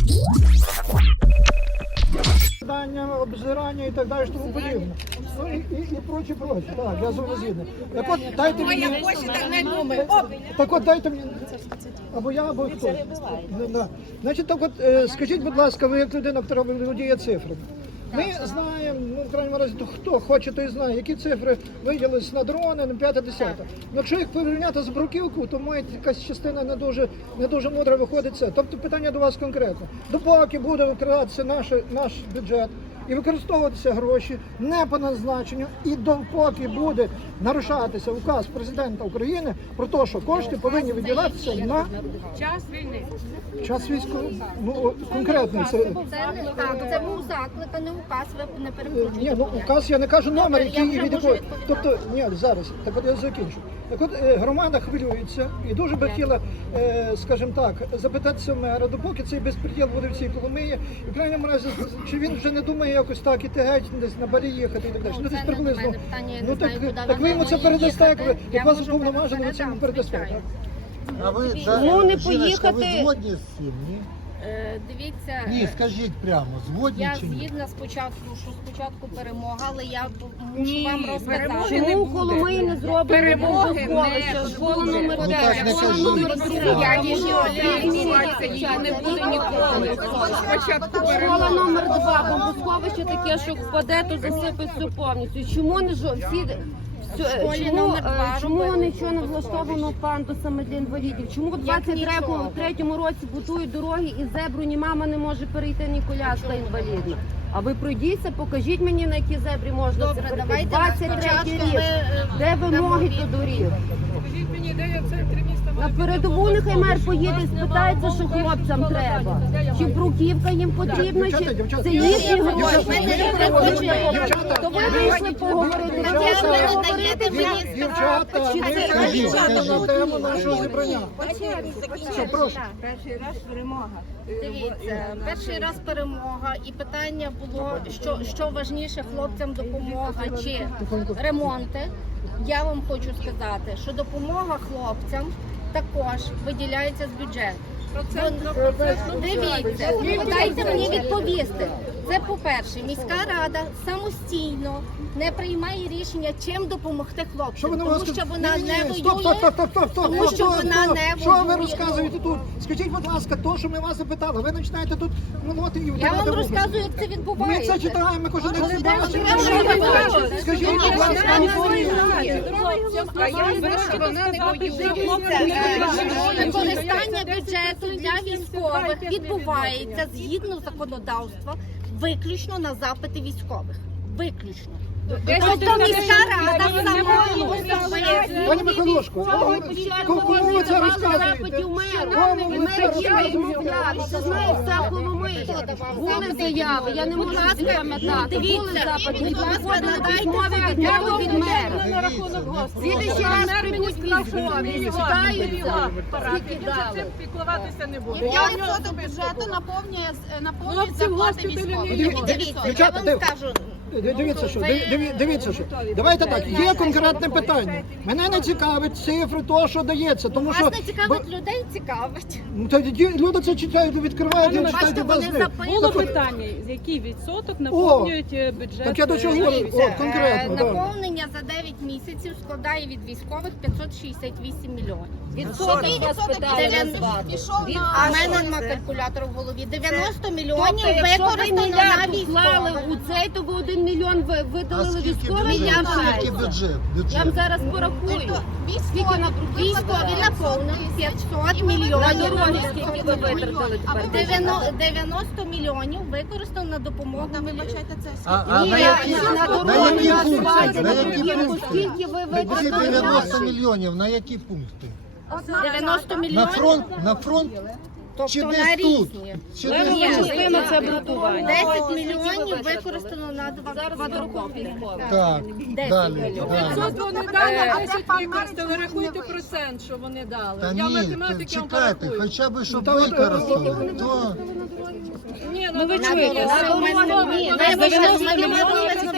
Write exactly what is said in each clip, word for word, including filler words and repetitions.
Обзирання і так далі, що тому подібне. Ну і, і, і прочі, прочі. Так, я з вами згідний. Так от, дайте мені... Так от, дайте мені... Або я, або хто. Да. Значить, так от, скажіть, будь ласка, ви як людина, яка володіє цифрами. Ми знаємо, ну, в крайньому разі, хто хоче, той знає, які цифри виділились на дрони, на п'яте-десяте. Ну, якщо їх порівняти з бруківкою, то має якась частина не дуже, не дуже мудра виходить це. Тобто питання до вас конкретно. Допоки буде викрадатися наш, наш бюджет і використовуватися гроші не по назначенню, і допоки буде нарушатися указ президента України про те, що кошти повинні виділятися на час війни. Час військовий, ну конкретно це. Це не так, це був заклик, а не указ, ви не перекручуєте. Ні, ну указ я не кажу номер, який від якої. Тобто, ні, зараз, так от я закінчу. Так от громада хвилюється і дуже би хотіла, скажімо так, запитатися мера, допоки цей безпреділ буде в цій Коломиї, і в крайньому разі, чи він вже не думає якось так іти геть, десь на Балі їхати і так далі. Ну десь приблизно. Ну так, так ви йому це передасте, як ви, як вас уповноважили, ви це йому передасте. А ви, Чому не Жіночка, поїхати? ви згодні з цим, ні? Е, Дивіться, Ні, скажіть прямо, згодні я чи ні? згідна спочатку, що спочатку перемога, але я мушу Ні, вам розказати. перемоги не Чому буде. Коломиї не зроблено Перемоги бомбосховище? не Школа буде. номер Ну, так не дев'ять, школа кажіть. номер три. Я нічого не відбувається, її не буде ніколи. Спочатку Школа перемога. номер два, бомбосховище таке, що впаде, то засипить все повністю. Чому не жо- всі... всю- Чому, е, чому нічого не влаштовано пандусами для інвалідів? Чому в двадцять третьому році будують дороги і зебру ні мама не може перейти, ні коляска інвалідна? А ви пройдіться, покажіть мені, на які зебрі можна це перейти. двадцять третій рік. Де вимоги до доріг? Скажіть мені, де я в центрі міста? На передову нехай мер поїде і спитається, що хлопцям треба. Чи бруківка їм потрібна, чи це їхні гроші. То ви вийшли поговорити. Дівчата, Чи ми це- кажіть на тему нашого зібрання. Що, прошу. Перший раз перемога. Дивіться, перший раз перемога, і питання було, що, що важніше хлопцям допомога чи ремонти. Я вам хочу сказати, що допомога хлопцям також виділяється з бюджету. Бо, дивіться, дайте мені відповісти. Це по-перше, міська рада самостійно не приймає рішення, чим допомогти Що хлопцям, ви на тому вас що вона Ні, ні, не ні, стоп, воює. стоп, стоп, стоп, стоп, тому стоп, що стоп, вона стоп. не Що ви воює. розказуєте тут? Скажіть, будь ласка, то, що ми вас запитали, ви починаєте тут молоти і Я вдавати вам руки. розказую, як це Ми відбувається. це читаємо, ми кожен день Але це де бачимо. ви Скажіть, Ні, будь ласка, ні, А я вирішила вона не воює. Використання бюджету для військових відбувається згідно законодавства виключно на запити військових. Виключно. Тобто міська рада самою особливо. Пані Михайлошко, кому ви це розказуєте? Кому ви це розказуєте? Це знає вся Коломия. Були заяви, я не можу пам'ятати. Були запити, приходили письмові відмови від мера. Слідуючий раз прийдуть військові, спитаються, скільки дали. Цим піклуватися не буду. п'ять відсотків бюджету наповнює наповнює зарплати військових. Дивіться, я Дівчата, вам див- скажу. Дивіться, що диві- диві- дивіться, що давайте так. Є конкретне питання. Мене не цікавить цифри того, що дається, тому що Вас не цікавить, людей цікавить. Ну, та ді- люди це читають, відкривають і Бачите, читають без вони них. запитують. Так от, Питання, з який відсоток наповнюють е, бюджет? так я до чого е, говорю? військових? От, конкретно, Е, да. Наповнення за дев'ять місяців складає від військових п'ятсот шістдесят вісім мільйонів. Відсоток вас питали назвати. Пішов Від- на У мене нема калькулятора в голові. дев'яносто мільйонів Тобто, якщо ви використано мільярд на уклали військових. у цей, то ви один мільйон ви- А видалили скільки військовим. бюджет? мільярд Скільки мається. бюджет? Я вам Бюджет. зараз порахую. Скільки на Військові наповнили п'ятсот на мільйонів. дороги, скільки ви витратили тепер? Дев'яно- дев'яносто мільйонів використано на допомогу. Вибачайте, це А, а на Ні, які, на на дороги, які на пункти? асфальт, На на які дороги. пункти? Скільки ви Ці витратили? дев'яносто мільйонів, на які пункти? дев'яносто На мільйонів. фронт? На фронт? Чи Тобто на десь тут? різні. Чи Левова десь Ні, тут? частина це брутування. десять мільйонів використано на два квадрокоптери. Так, далі, далі. п'ятсот вони дали, а десять використали. Рахуйте процент, що вони дали. Та Я ні, то математики вам чекайте, порахую. хоча б щоб Та от, використали. То Ні, ну ви На чуєте. дороги. Ні, на на дев'яносто дороги. мільйонів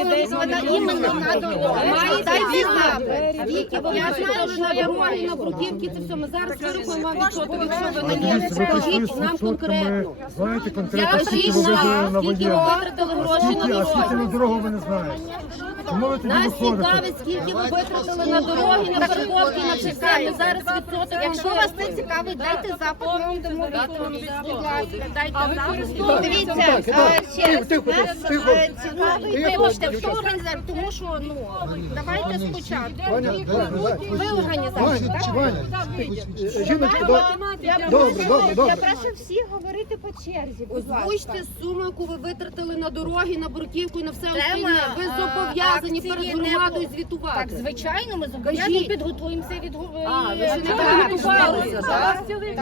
вона іменно на дорогу. Дайте запит. Скільки ви Я знаю, що я маю на бруківки, це все. Ми зараз вирахуємо вам відсоток, якщо ви на нього. Скажіть нам конкретно. Знаєте конкретно, Я скільки ви скажіть виділили нам, на скільки ви воєнну? витратили гроші на Скільки, а скільки на дорогу. дорогу ви не знаєте? Чому ви тоді Нас виходите? цікавить, скільки ви витратили на дороги, на парковки, на все це. Ми зараз відсоток. Якщо вас це цікавить, дайте запит, ми вам дамо відповідь. Будь ласка, дайте запит. Дивіться, Так, так, е, ще раз, тихо, тихо, нас тихо. е, цікавить, Тихо, вибачте, дівчата. хто організатор, тому що, ну, давайте спочатку. Ваня, Ваня, Ваня, Ви організатор, Ваня, так? Ваня, е, жіночко, до- добре, добре, добре. прошу всіх говорити по черзі, будь ласка. Озвучте суму, яку ви витратили на дороги, на бурківку і на все Тема, остальне. Ви а, зобов'язані акції перед не громадою було. звітувати. Так, звичайно, ми зобов'язані Кажіть. підготуємося від гу- А, ви е, ще не так, підготувалися, так?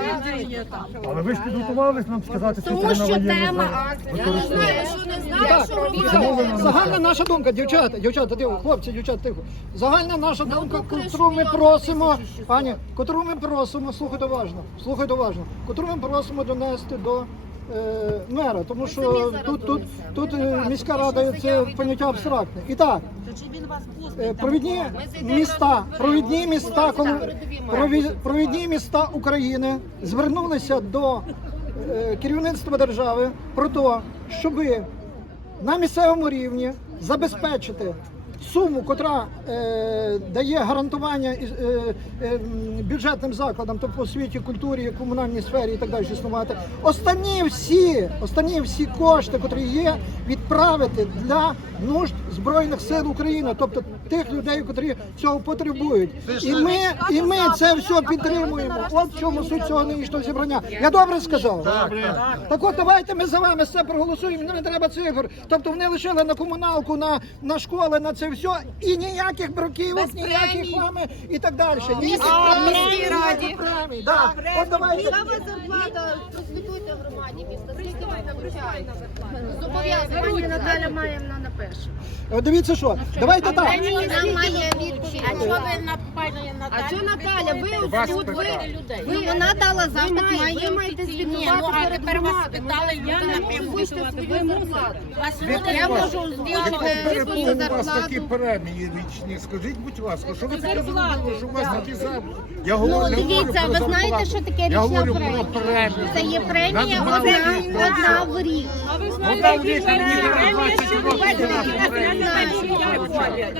Але ви ж підготувались нам сказати, скільки Тому ви на що воєнну тема знаєте. акції. Я не знаю, що не знаю, Так, що робити. так, загальна наша думка, дівчата, дівчата, тихо, хлопці, дівчата, тихо. Загальна наша думка, котру ми просимо, пані, котру ми просимо, слухайте уважно, слухайте уважно, котру ми просимо донести до е, мера, тому що тут, тут, тут е, міська рада це поняття абстрактне. І так, е, провідні міста, провідні міста, коли, прові- провідні міста України звернулися до е, керівництва держави про те, щоби на місцевому рівні забезпечити суму, котра е, дає гарантування е, е, м, бюджетним закладам, тобто по освіті, культурі, комунальній сфері і так далі існувати. Останні всі, останні всі кошти, котрі є, відправити для нужд Збройних сил України, тобто тих людей, котрі цього потребують. І ми, і ми це все підтримуємо. От в чому суть цього нинішнього зібрання. Я добре сказав? Так от давайте ми за вами все проголосуємо, не треба цифр. Тобто вони лишили на комуналку, на, на школи, на це все. І ніяких бруківок, ніяких вами і так далі. Ніяких міській раді. премій. Да. От давайте. Яка у вас зарплата? Просвітуйте в громаді міста. Скільки ви получаєте? Зобов'язані. Пані Наталя має на напише. От дивіться що, давайте так. Нам має відповідь. А що ви на пані Наталя? А що Наталя? Ви от тут ви людей. Ну, вона дала запит, Ви маєте- має ви маєте офіційні. звітувати Ну, а перед тепер вас громадою. спитали, Я люди не напряму можу звітувати. свою зарплату. Я можу озвучити Перепону свою у вас такі зарплату. премії вічні. Скажіть, будь ласка, що ви таке зробили, що у вас такі зарплати? Я Ну, говорю, не говорю дивіться, про ви знаєте, зарплату. що таке Я річна говорю премія? про премію. Це є премія Надбавки. одна, одна в рік. А ви Одна в знаєте, рік, які а мені треба премії двадцять ще років вводять? зразу Я премію. не знаю, чи я входять.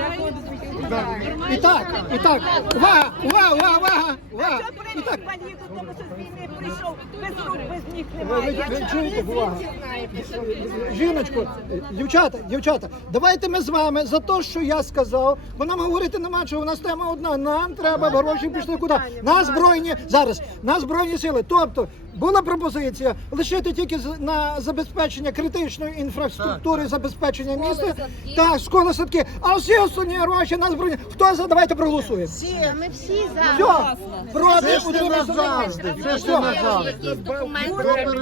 І так, і так, увага, увага, увага, увага, увага. І так, ви, ви, ви чуєте, увага. Жіночко, дівчата, дівчата, давайте ми з вами за те, що я сказав, бо нам говорити нема чого, у нас тема одна, нам треба гроші пішли куди? На збройні, зараз, на збройні сили, тобто, була пропозиція лишити тільки з- на забезпечення критичної інфраструктури, забезпечення міста, так, школи, садки, а всі останні гроші на збройні, хто за, давайте проголосуємо. Ми всі за. Все, проти, Це ж не утримався. назавжди, це ж не Все. назавжди. Якісь документи.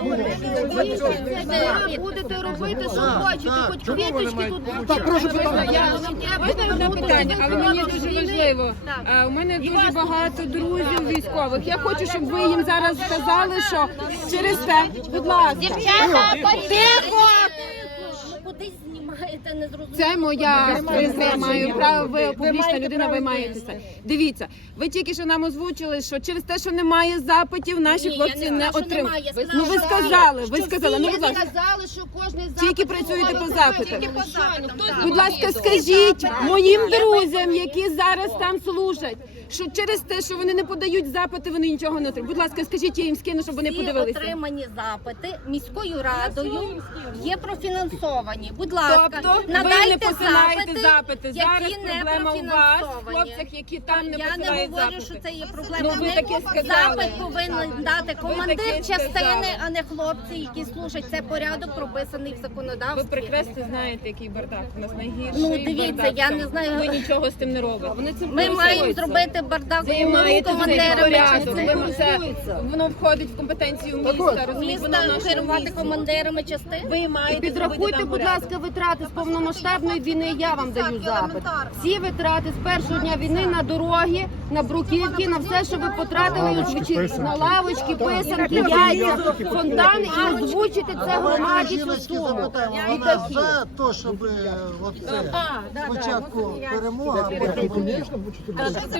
Ви будете робити, що хочете, хоч квіточки тут. Так, прошу питання. Одне питання, але мені дуже важливо. Е, У мене дуже багато друзів військових. Я хочу, щоб ви їм зараз сказали, що через те, будь ласка, Дівчата, тихо! Кудись знімаєте, не зрозуміло. це моя приза, маю право, ви публічна людина, ви маєте це. Дивіться, ви тільки що нам озвучили, що через те, що немає запитів, наші Ні, я хлопці не не сказала, що отримують. немає. Я Ну ви сказала, сказали, ви Що сказали, всі ну будь ласка. сказали, що кожний запит Тільки працюєте по запитам. Тільки по запитам. Будь ласка, скажіть моїм друзям, які зараз там служать, що через те, що вони не подають запити, вони нічого не отримують. Будь ласка, скажіть, я їм скину, щоб вони Всі подивилися. отримані запити міською радою є профінансовані. Будь ласка, Тобто ви надайте не посилаєте запити, запити. Зараз які не проблема у вас, профінансовані. хлопцях, які там не Я не посилають говорю, запити. що це є проблема. Ну, ви Не таке сказали. Запит повинен дати командир таке частини, сказали. а не хлопці, які служать. Це порядок прописаний в законодавстві. Ви прекрасно знаєте, який бардак. У нас найгірший Ну, дивіться, бардак я в цьому. не знаю. Ви нічого з тим не робите. Вони цим Ми маємо користуються. зробити робити бардак Ви з маєте цей командирами порядок, частин. ви- це, воно входить в компетенцію Так міста, от. розумієте, воно в Міста нашому керувати місті. командирами частин. Ви маєте Підрахуйте, зробити там будь порядок. ласка, витрати з повномасштабної війни. Я вам даю запит. Всі витрати з першого дня війни на дороги, на бруківки, на все, що ви потратили на лавочки, писанки, яйця, фонтани, і озвучите це громаді цю суму. І Вона такі. за те, щоб е, оце спочатку перемога, а потім Конечно, будь-що.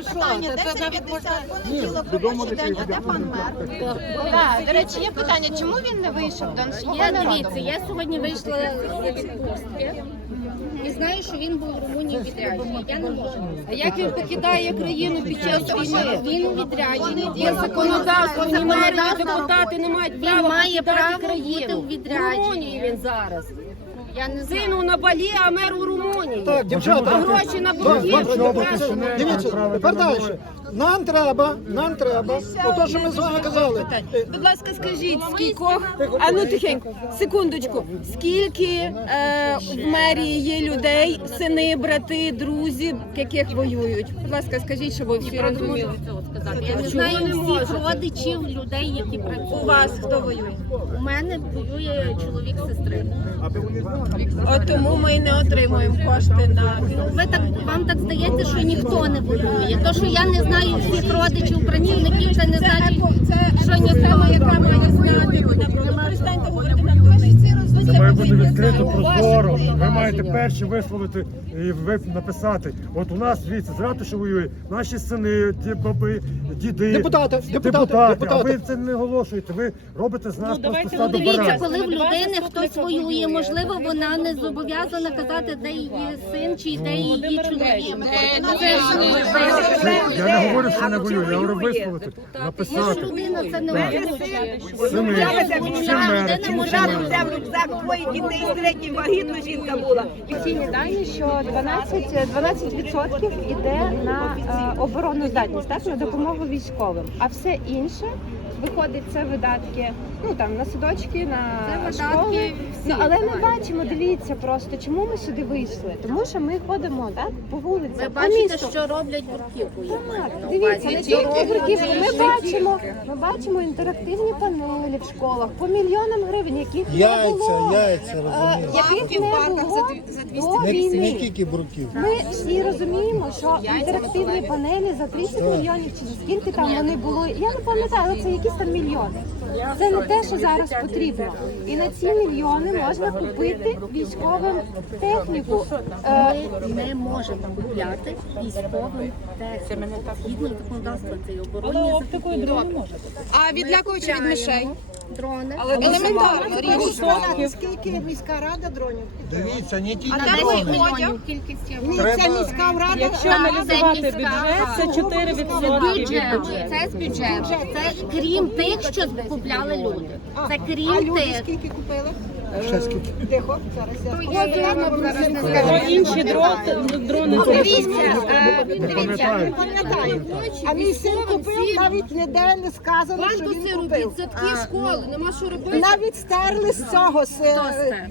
Так, до речі, є питання, чому він не вийшов до нас? Я дивіться, я сьогодні вийшла з відпустки і знаю, що він був в Румунії в відрядженні. Я не можу. А як він покидає країну під час війни? Він у відрядженні. Є законодавство, ні народні депутати не мають Він права має покидати право бути країну. у відрядженні. В Румунії він зараз. Я не знаю. Сину на Балі, а мер у Румунії. Так, дівчата. А гроші на Так, бруківки. так, Дивіться, тепер далі. Нам треба, нам треба, ото, що ми з вами казали. Е, Будь ласка, скажіть, скількох, а ну тихенько, секундочку, скільки е, в мерії є людей, сини, брати, друзі, яких воюють? Будь ласка, скажіть, щоб ви всі розуміли. Цього сказати. Я не знаю всіх родичів людей, які працюють. У вас хто воює? У мене воює чоловік сестри. От тому ми і не отримуємо кошти на... Ну, ви так, вам так здається, що ніхто не воює. То, що я не знаю всіх родичів, працівників, це не значить, що ніхто, яка має знати. Перестаньте говорити на дурниці. Це має бути відкрито, прозоро. Ви маєте перші висловити і ви написати. От у нас, дивіться, зразу, що воюють наші сини, ді баби, діди, Депутати, депутати, а депутати. ви це не оголошуєте. Ви робите з нас просто давайте стадо Дивіться, баранів. коли в людини хтось воює, можливо, вона не зобов'язана казати, де її син чи де її чоловік. Це ж Це- Я не говорю, що не воюю, я говорю висловити, Може, написати. людина це не озвучує. Сини, всі мери, чому всі мери? рюкзак, двоє дітей, середньої вагітна жінка була. Офіційні дані, що дванадцять відсотків іде на е, обороноздатність, так, на допомогу військовим. А все інше, виходить, це видатки, ну там, на садочки, на Це школи. видатки Ну, але ми бачимо, дивіться просто, чому ми сюди вийшли. Тому що ми ходимо, так, по Ви вулицях, по бачите, місту. що роблять бурківку. я маю Так, на дивіться, увазі. не Чи тільки роблять бурківку, ми інші бачимо, ми бачимо інтерактивні панелі в школах по мільйонам гривень, яких не яйця, було. яйця, Е, розумієте? яких не було до Не, не війни. тільки бруків. Ми всі розуміємо, що інтерактивні панелі за тридцять мільйонів чи за скільки там вони були. Я не пам'ятаю, але це якісь там мільйони. Це не те, що зараз потрібно. І на ці мільйони можна купити військовим техніку. Е, Ми не можемо купляти військовим техніку. Згідно законодавства, це і оборонні закупівлі. А відлякувачі від мишей? Дрони. Елементарно, річ. Скільки міська рада дронів? Дивіться, не тільки десять дрони. мільйонів кількість. Ні, Треба- це міська рада. Якщо це аналізувати міська бюджет, це чотири відсотки від Бюджет. бюджету. Це з бюджету. Це крім тих, що купляли люди. Це А крім люди тих. скільки купили? Ще скільки? Тихо, зараз я Я зараз не Про скажу. інші дрони, дрони Дивіться, е, дивіться. Пам'ятаю. пам'ятаю. А мій син купив, навіть ніде не сказано, що Пандуси він робіть, купив. садки, школи, нема що робити. Навіть стерли з цього. з, е, Хто це?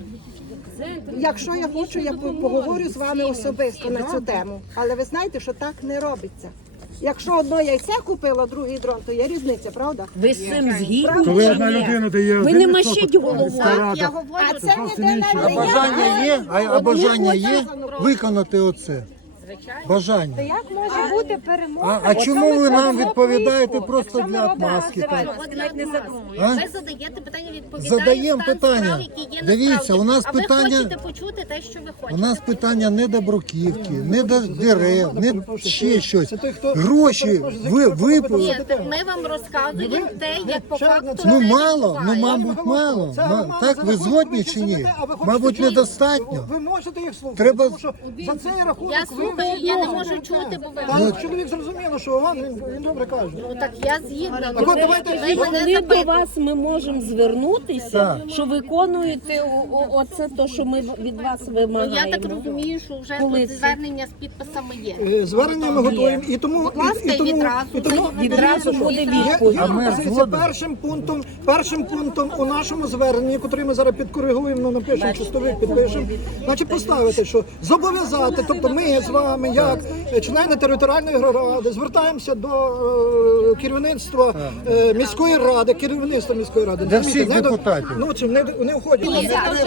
Якщо я хочу, я по- поговорю з вами особисто на цю тему. Але ви знаєте, що так не робиться. Якщо одно яйце купила, другий дрон, то є різниця, правда? Ви з цим згідні? Коли одна людина дає Ви не машіть головою. міська рада, Я говорю, А це зовсім ніде інше. А навіть бажання є? А, а бажання є виконати оце? Бажання. Як може бути перемога? А, а чому ви нам Якщо відповідаєте ми просто робимо для отмазки? називаємо. Так? От навіть не задумую. А? Ви задаєте питання, відповідаєте. Задаємо стан питання. справ, які є Дивіться, насправді. у нас а ви питання- хочете почути те, що ви У хочете. нас питання не до бруківки, не до дерев, не ще щось. Це той, хто- Гроші ви, ви, Ні, так ми вам розказуємо те, як по факту. ну це мало, ну відбувається. мабуть мало. Це Ма- громада Так ви заходить, згодні ви чи сидите, ні? а ви хочете Мабуть, чути. недостатньо. Ви можете їх слухати, Треба- тому що за цей рахунок Я ви слухаю, я не можете. можу чути, бо ви Та говорите. чоловік зрозуміло, що вам він, він добре каже. Ну так я згідна. Так от давайте- Ви мене Коли до запитуєте. вас ми можемо звернутися, Так. що виконуєте о- о- оце то, що ми від вас Ну, вимагаємо. я так розумію, що вже Коли тут це? звернення з підписами є. Е, Звернення ми готуємо і тому Будь ласка, і, і тому, відразу. і тому Відразу буде Є- відповідь. є А ми пропозиція згодні. першим пунктом, першим пунктом у нашому зверненні, який ми зараз підкоригуємо, ну, напишемо, чистовик підпишемо, значить поставити, що зобов'язати, тобто ми з вами вами, як члени територіальної громади, звертаємося до е, керівництва е, міської ради, керівництва міської ради. Для Розумієте, всіх не до- депутатів. Ну, чи не, не входять. У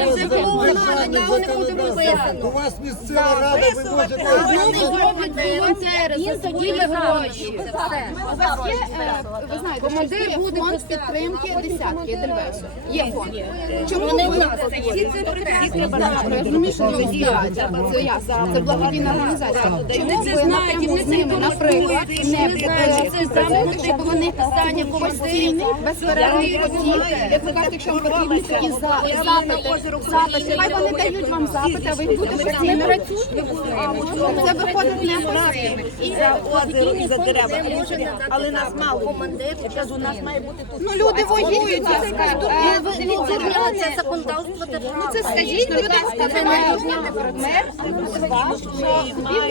вас місцева рада, ви можете... волонтери, заділи гроші. У вас є, е, ви знаєте, командир буде фонд підтримки десятки Едельвейсу. Є фонд. Чому вони у нас всі цифри треба? Я розумію, що це діяльність, це я, це благодійна організація. Чому ви напряму з ними, наприклад, не замкнути, бо вони питання постійні, безперервний потік. Як ви кажете, якщо потрібні такі запити, запити, хай вони дають вам запити, а ви будете постійно працювати. Це виходить не правильно. І за озеро, і за дерева. Але нас мало командир, у нас має бути тут. Ну люди воюють, це Це законодавство держави. Ну це скажіть, ну будь ласка, це мер, мер звав, що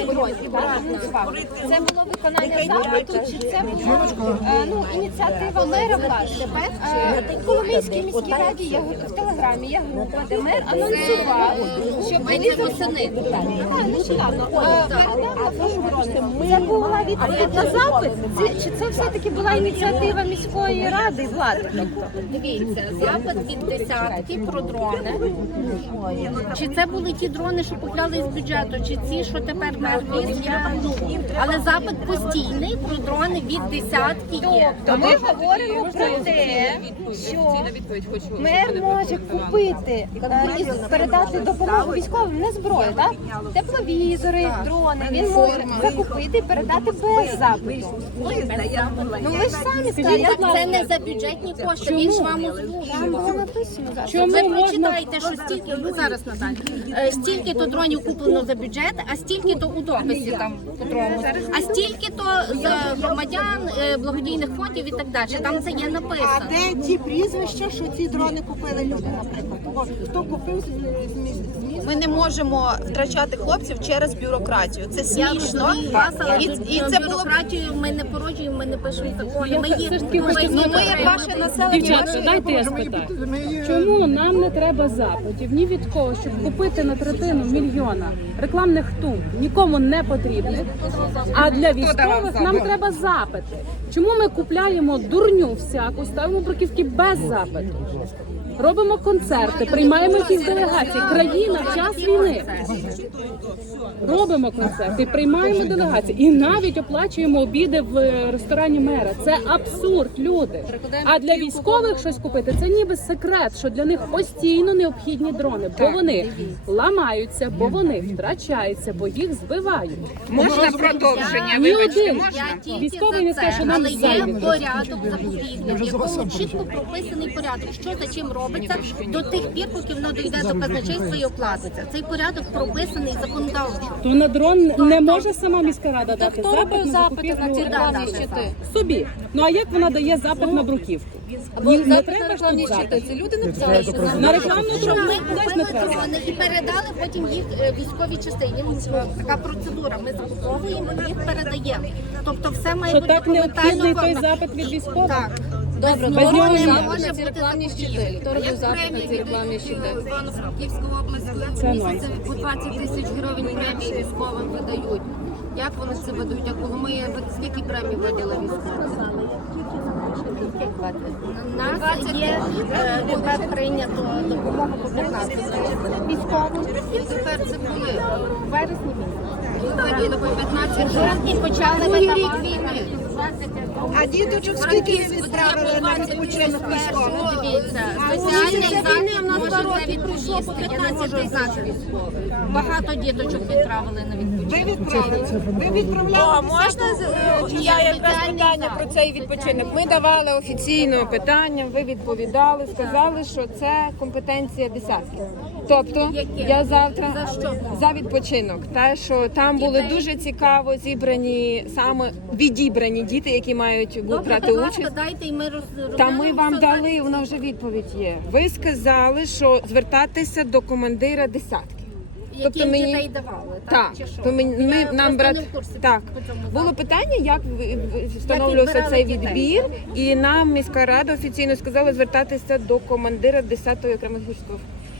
Це було виконання запиту, чи це було е, ну, ініціатива мера власне? Е, В Коломийській міській раді є в телеграмі є група, де мер анонсував, що були восени. нещодавно. Е, передав на Це була відповідь на запит? Це- Чи це все-таки була ініціатива міської ради влади? Дивіться, запит від десятки про дрони. Чи це були ті дрони, що купляли з бюджету, чи ці, що тепер мер віз, я ну. Але запит постійний про дрони від десятки є. То ми говоримо про те, що мер може купити е, і передати допомогу військовим, не зброю, так? Тепловізори, дрони. Він може закупити і передати без запиту. Ну ви ж самі сказали, Так це не за бюджетні кошти, він ж вам озвучив. там було написано зараз. Ви прочитаєте, що стільки, ви зараз Наталя, е, стільки то дронів куплено за бюджет, а стільки то у дописі там котрому, а стільки то за громадян, е, благодійних фондів і так далі. Там це є А написано. де ті прізвища, що ці дрони купили люди, наприклад? От, хто купив з, з, міс- з міста? Ми не можемо втрачати хлопців через бюрократію. Це смішно. І, і це було б бюрократію ми не породжуємо, ми не пишемо закони. Ми є ну, ми як ваше населення. Дівчатка, ваші- дайте я спитаю. Чому нам не треба запитів ні від кого, щоб купити на третину мільйона рекламних туб, нікому не потрібних, а для військових нам треба запити. Чому ми купляємо дурню всяку, ставимо бруківки без запиту? Робимо концерти, приймаємо якісь делегації. Країна в час війни. Робимо концерти, приймаємо делегації і навіть оплачуємо обіди в ресторані мера. Це абсурд, люди. А для військових щось купити це ніби секрет, що для них постійно необхідні дрони, бо вони ламаються, бо вони втрачаються, бо їх збивають. Можна продовження? Ні Вибачте, один можна? Я тільки військовий не за скаже, що це, нам але є займе. порядок закупівлі, в якому чітко прописаний порядок, що за чим робиться до тих пір, поки воно дійде до казначейства і оплатиться. Цей порядок прописаний законодавчо. То на дрон не може сама міська рада дати хто робив запит на запити на ці закупівлю рекламні щити? собі. Ну а як вона дає запит на бруківку? Або Ні, не запит на треба ж рекламні тут щити. запит. Це люди написали, що На нам рекламну Щоб трубу ми теж не купили треба. дрони і передали потім їх е, військовій частині. Ну, така процедура. Ми закуповуємо, їх передаємо. Тобто все має Що бути так необхідний той документально. запит від військових? Так. Добре, Без хто нього робив не запит може на ці бути рекламні щити? Хто робив запит на ці рекламні щити? Івано-Франківська область Це місяця по двадцять тисяч гривень премії військовим видають. Як вони це видають? А коли ми скільки премій виділи військовим? У нас є е, тепер прийнято допомога по п'ятнадцять військовим. І тепер це були в вересні місяці. Виділи по п'ятнадцять жовтні, почали ви рік війни. А діточок скільки ви відправили на відпочинок військових? Дивіться, соціальний захід може це відповісти. Я не можу знати військових. Багато діточок відправили на відпочинок. Ви відправили? Ви відправляли? Можна я якраз питання про цей відпочинок? Ми давали офіційно питання, ви відповідали, сказали, що це компетенція десятки. Тобто я завтра За що? за відпочинок. Те, що там були дуже цікаво зібрані, саме відібрані діти, які мають Добре, брати будь ласка, участь. дайте і ми роз- Та ми вам розглянемо дали, вона вже відповідь є. Ви сказали, що звертатися до командира десятки. Яким Тобто мені- дітей давали, так? Так, Чи що? то ми, Я ми просто нам брат не в курсі так по цьому було запиту. питання, як ви- ви- встановлювався відбирали цей дітей. відбір, і нам міська рада офіційно сказала звертатися до командира десятої окремої гірської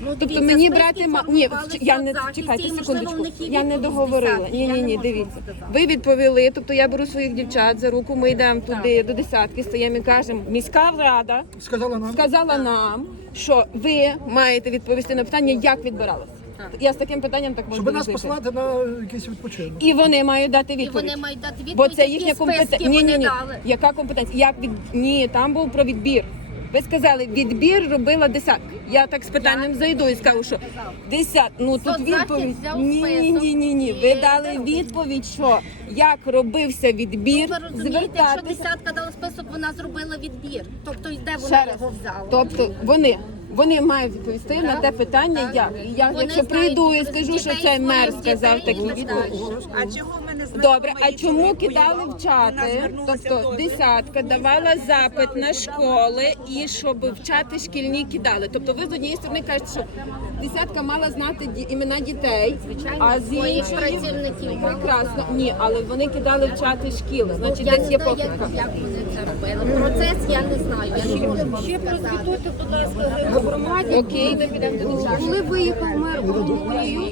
Тобто дивіться, мені списки брати ма... Ні, формувалися я не в захисті, чекайте і, можливо, секундочку. в них є Я не відповідь договорила. десятки. Ні, Я ні, не ні, можу дивіться. сказати. Ви відповіли, тобто я беру своїх дівчат за руку, ми йдемо туди до десятки, стоїмо і кажемо, міська рада Сказала нам. сказала нам, що ви маєте відповісти на питання, як відбиралося. Я з таким питанням так можу Щоб нас жити. послати на якийсь відпочинок. І вони мають дати І відповідь. вони мають дати відповідь, Бо це які їхня списки компетенція. Ні, ні, вони ні. дали. Яка компетенція? Як від ні, там був про відбір. Ви сказали, відбір робила десятка. Я так з питанням зайду і скажу, що десят. Ну тут Соцзахист відповідь. взяв Ні, ні, ні, ні, ні. Ви і дали беруть. відповідь, що як робився відбір, Ви розумієте, якщо звертатися. десятка дала список, вона зробила відбір. Тобто, де Ще вона раз. його взяла? Тобто вони. Вони мають відповісти на те питання, як. І я, Вони якщо знають прийду і про скажу, що дітей цей мер своїх, сказав дітей такі і так відповіді. А чого ми не знаємо? Добре, а чому кидали в чати? Тобто десятка давала запит на школи і щоб в чати шкільні кидали. Тобто ви з однієї сторони кажете, що десятка мала знати ді- імена дітей, а з своїх іншої працівників мала прекрасно. Ні, але вони кидали в чати шкіли. Значить, Я не десь є знаю, як, похибка. як вони це робили. Процес я не знаю. Я не можу ще прозвітуйте, будь ласка, громаді. Окей, ми підемо до десятки. Коли виїхав мер у Румунію,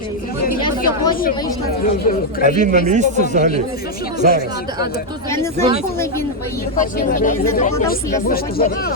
Я сьогодні вийшла з А він на місці взагалі зараз. Я не знаю, коли він виїхав. Він мені не догадався, я сьогодні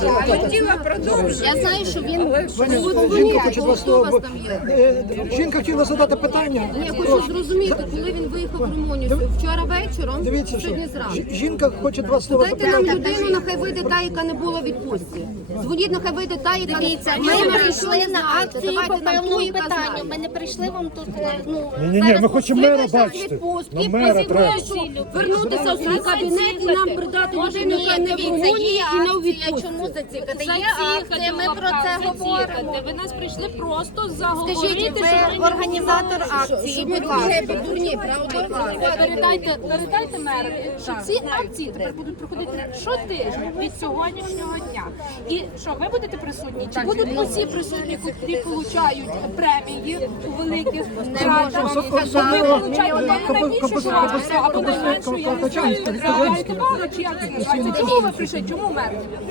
виїжджаю. Я знаю, що він Жінка хоче вас того. Е, Жінка хотіла задати питання. я хочу зрозуміти, коли він виїхав в Румунію. Вчора вечором, Дивіться, що сьогодні зранку. жі- жінка хоче два слова Дайте нам запитати. людину, нехай вийде та, яка не була в відпустці. Дзвоніть, нехай вийде та, яка Дивіться, не ми була. прийшли на акцію Давайте по нам ту, певному яка питанню. знає. Ми не прийшли вам тут. Ну Ні, ні, ні, ми хочемо Ви мера вийшли з бачити. відпустки, На мера треба. позиваючи, вернутися в свій кабінет і нам придати людину, яка не в дивіться, Румунії є і не у акція. відпустці. Чому зацікати? Є акція, ми про це говоримо. Ви нас прийшли просто Скажіть, заговорити, що ви організатор акції, будь ласка. Дурні, правда? передайте, передайте меру, що ці акції тепер будуть проходити щотижня від сьогоднішнього дня. І що ви будете присутні? Чи будуть усі присутні, які получають премії у великих тратах? Ви получаєте найбільше шанси, або найменшу, я не знаю, заробляєте мало, чи як це називається? Чому ви прийшли? Чому мер?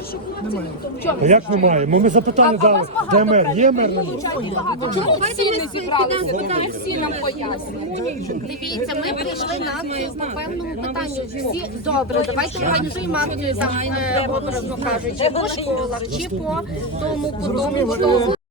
Та як немає? Ми, ми запитання А у дали. вас багато Де мер? Є мер на премій, місці? получаєте багато. Чому всі не зібралися? Не всі нам пояснюють. Дивіться, ми прийшли на акцію по певному питанню. Всі добре, давайте організуємо акцію там, е, образно кажучи, по школах чи по тому, по тому, по тому.